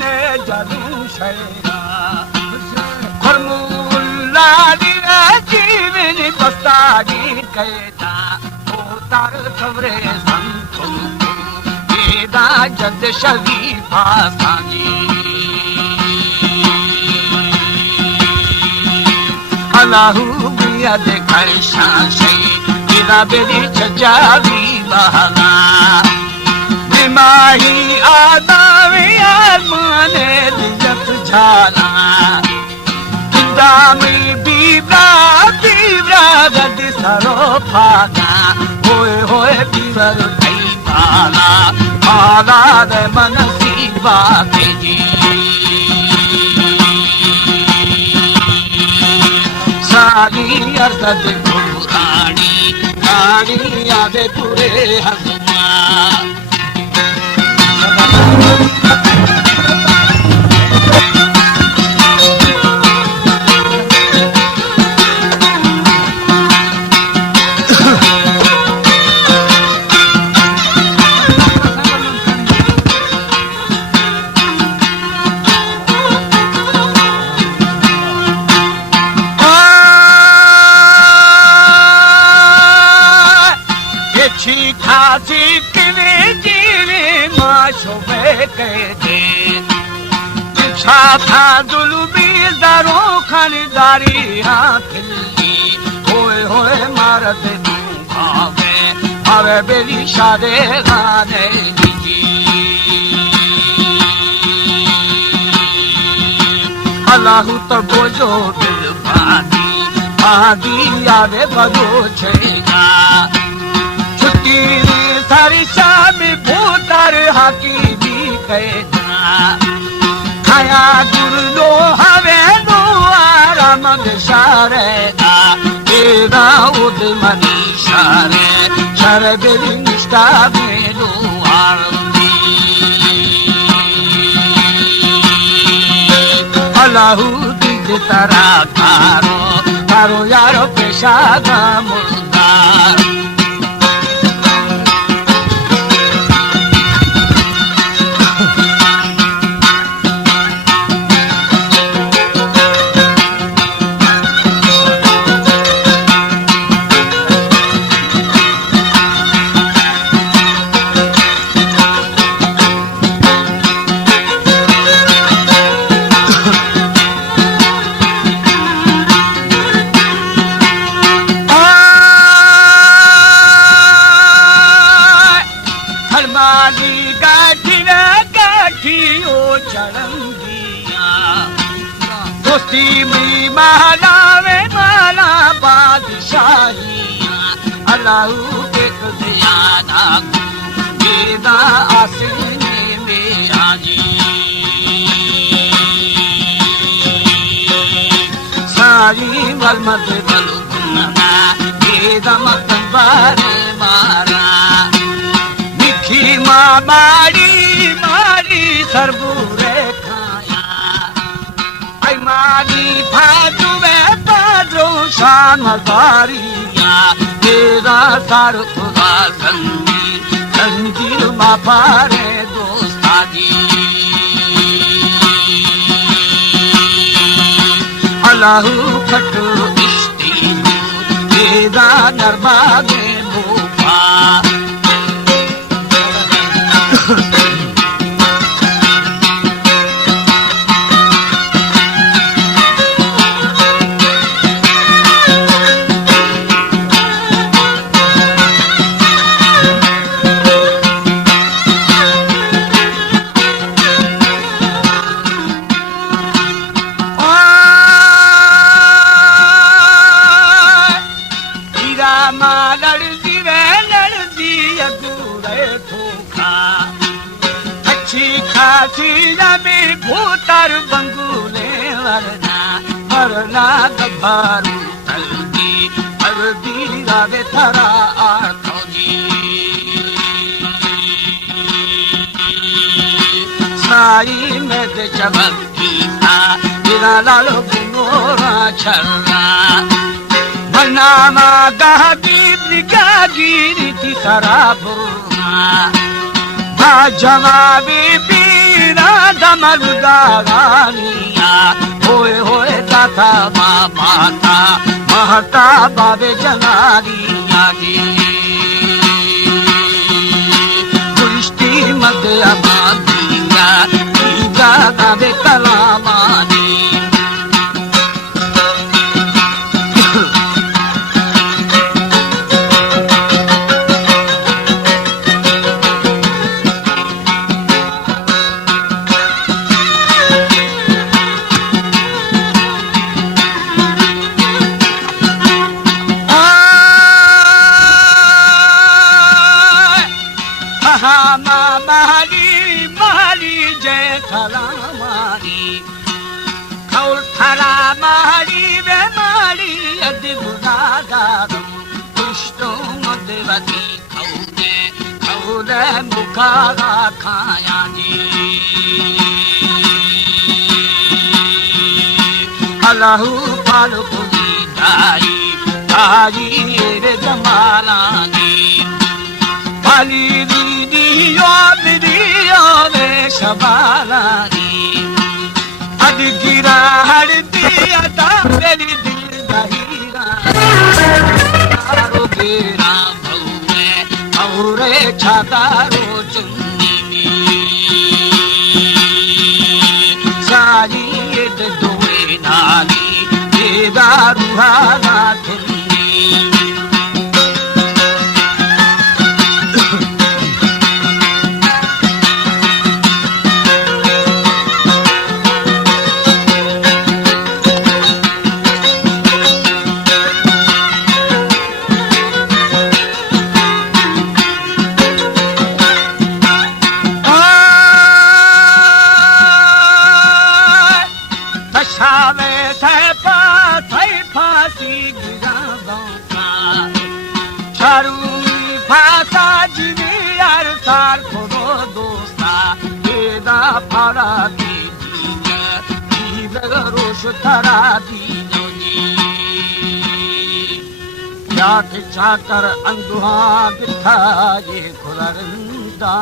ने जलू शैरा फरमुल्ला दिया जीवन बस्तागी कहता उतार खबरे संतों बेदा जद शरीफा सांगी अल्लाहू बिया देखाय शाशे बिना बेरी चजावी बहाना निमाही आदावे आलमाने लिजत झाना दामी बीबरा बीबरा गद सरो फाना होए होए बीबर थई पाला पाला दे मनसीबा तेजी सारी अरसद पुरानी रानी आवे पूरे हसमा खासी किने जीवे माशो कहते छा था जुलूबी दरो खरीदारी हाँ फिल्ली होए होए मारत आवे आवे बेली शादे गाने जी अल्लाह तो बोझो दिल भादी भादी आवे बदो छेगा सारी शाम भूतर हाकी भी कहना खाया गुरलो हवे नो आराम शारेदा तेरा उद मनी शारे शर बेली निष्ठा मेरो आरंदी अल्लाहू दिल तरा कारो कारो यारो पेशा गा मुर्दार दोस्ती में माला में माला बादशाहियाँ अल्लाह के ज़ियादा बेदा आसीने में आजी सारी वलमत बलुगुना बेदा मतबारे मारा मिठी माँ मारी मारी सरबूरे मानी फाजू में पाजो शान मजारिया तेरा सार खुदा संगी संजीर माफारे दोस्ताजी अल्लाहू खटो इश्ती तेरा नरबागे मुफा भूतर बंगूले वरना वरना गब्बारू तलगी हल्दी रावे थरा आखोगी साई में दे चबकी था बिना लालो गुनोरा छर्रा बनामा गागी निगागी थी सराबुना जमा बीबी मीरा दमरुदागानिया होए होए दाता माता महता बाबे जनारिया जी दृष्टि मत अबादिया ईजा गावे कलामानी माली माली जय थला माली खौल थला माली वे माली अद्भुतादारम कृष्णो मधुवती खौले मुखारा खाया जी अल्लाहु पालु पुरी दाई दाई रे जमालानी पाली शबालानी अदगिरा हर दिया ता मेरी दिल दहीरा गेरा भौरे भौरे छातारो चुन्नी सारी दोए नाली देगा रुहाना धुन्नी भाषा जीवी यार सार खोरो दोस्ता बेदा फारा दी रोश थरा दी याद चाकर अंदुहा बिथा ये खुलरंदा